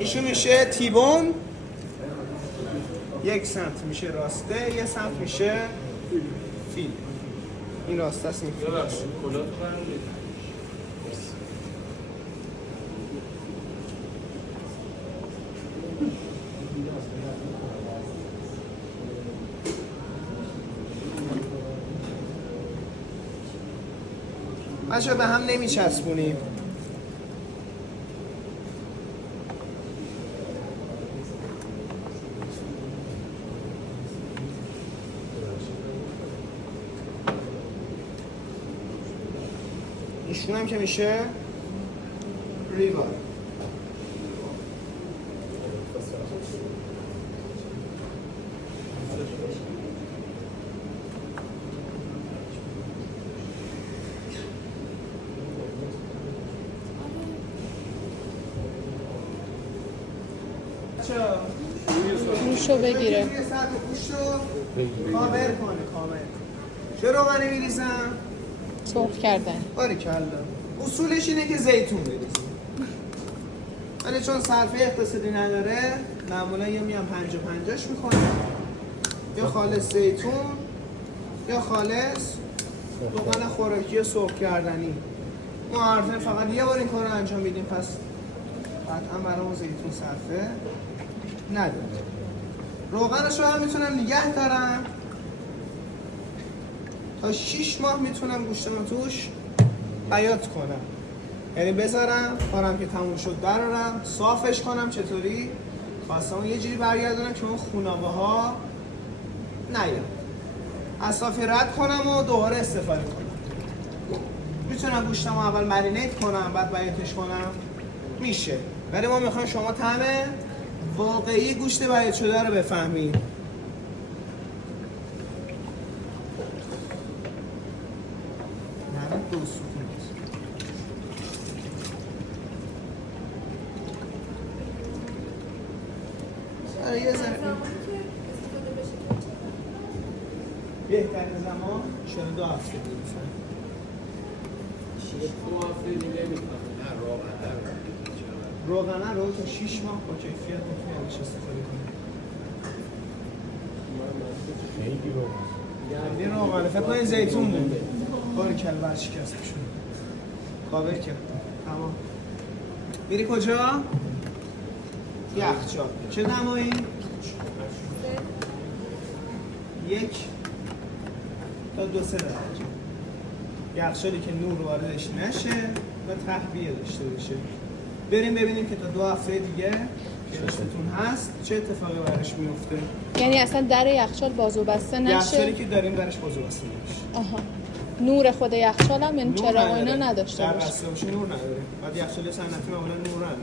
ایشون میشه تیبون، 1 سمت میشه راسته، 1 سمت میشه فیل. این راسته است، این فیل است. بچه به هم نمیچسبونیم. ایشون هم که میشه ریور. روشو بگیره. یه ساعت گوشو کاور کنه. کامل. چه روغنی میریزم؟ سرخ کردن. باریکلا. اصولش اینه که زیتون بریزیم. ولی چون صرفه اقتصادی نداره معمولا یا میام 50-50ش میکنم، یا خالص زیتون یا خالص روغن خوراکی سرخ کردنی. ما عرضه فقط یه بار این کار رو انجام میدیم، پس قطعا برای زیتون صرفه نداره. روغنش رو هم میتونم نگه دارم تا 6 ماه، میتونم گوشتم توش بیات کنم. یعنی بذارم کارم که تموم شد برارم صافش کنم. چطوری؟ خواستم یه جوری برگردونم که اون خونابه ها نیاد، از صافی رد کنم و دوباره استفاده کنم. میتونم گوشتم رو اول مرینیت کنم بعد بیاتش کنم، میشه. ولی ما میخوایم شما طعم واقعی گوشت بیات شده رو بفهمید. دو سکون یه ذره بهترین زمان 42 هفته دیگه. 2 هفته دیگه میتونم نه روغنه رو تا 6 ماه با کیفیت میتونی ازش استفاده کنی. خیلی روغن. این روغنه فکر کنید زیتون بود. باریکلا بعد شکست شد. کاور کرد. تمام. میری کجا؟ یخچال. چه دمایی؟ 1 تا 2-3 درجه. یخچالی که نور واردش نشه و تهویه داشته باشه. بریم ببینیم که تا 2 هفته دیگه گوشتتون هست چه اتفاقی براش میفته. یعنی اصلا در یخچال باز و بسته نشه؟ یخچالی که داریم برش باز و بسته نمیشه. آها. نور خود یخچال هم یعنی چراغ اینا نداشته در باشه. بسته باشه نور نداره. بعد یخچال صنعتی معمولا نور نداره.